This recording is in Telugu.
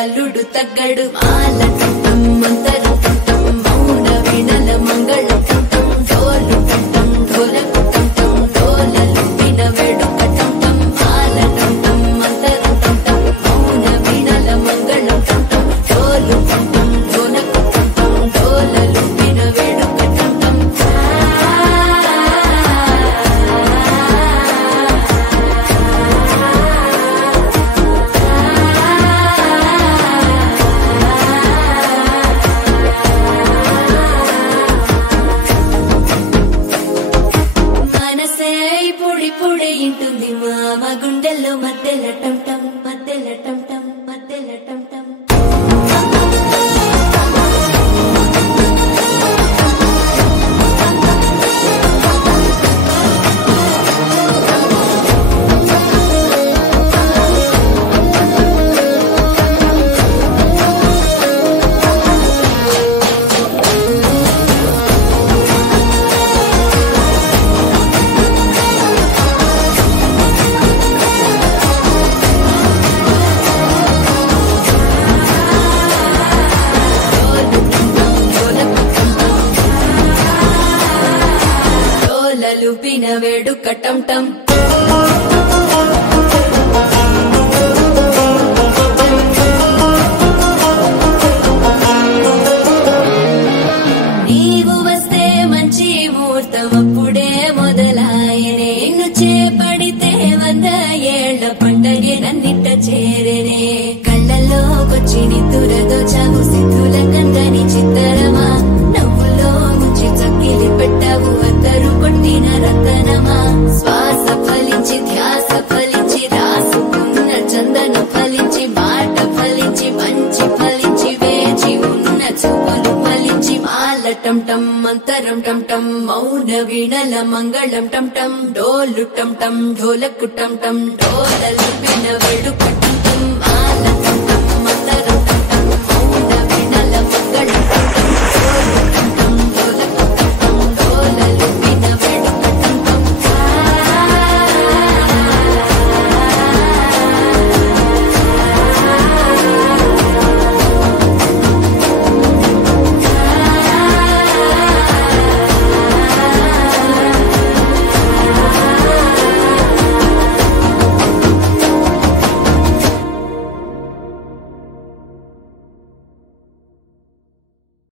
అల్లుడు తగ్గడు మాల కంఠం మంతరం కంఠం మౌన వీణల మంగళ కంఠం డోలు కంఠం ఢోలకు కంఠం డోలలు విన వేడుక కంఠం మాల కంఠం మంతరం కంఠం మౌన వీణల మంగళ కంఠం డోలు కంఠం ఢోలకు కంఠం డోలలు విన వేడుక కంఠం పొడి ఇంటుంది మామ గుండెల్లో మధ్యల టంటం మధ్యల టంటం మధ్యల టంటం లుపిన వేడుక టంటం నీవు వస్తే మంచి ముహూర్తం అప్పుడే మొదలాయనే నిన్ను చేపడితే 100 ఏళ్ల పండగే నన్నిట్ట చేరేనే కళ్ళల్లోకొచ్చి నిద్దురదోచావు సిద్ధుల కందని చిత్తరమా నవ్వులో ముంచి చక్కిలి పెట్టావు అందరూ కొట్టిన రతనమా శ్వాస ఫలించి ధ్యాస ఫలించి రాసుకున్న చందన ఫలించి మాట ఫలించి మంచి ఫలించి వేచి ఉన్న చూపులు ఫలించి మాల టంటం మంతరం టంటం మౌన వీణల మంగళం టంటం డోలు టంటం ఢోలకు టంటం డోలలు విన వేడుక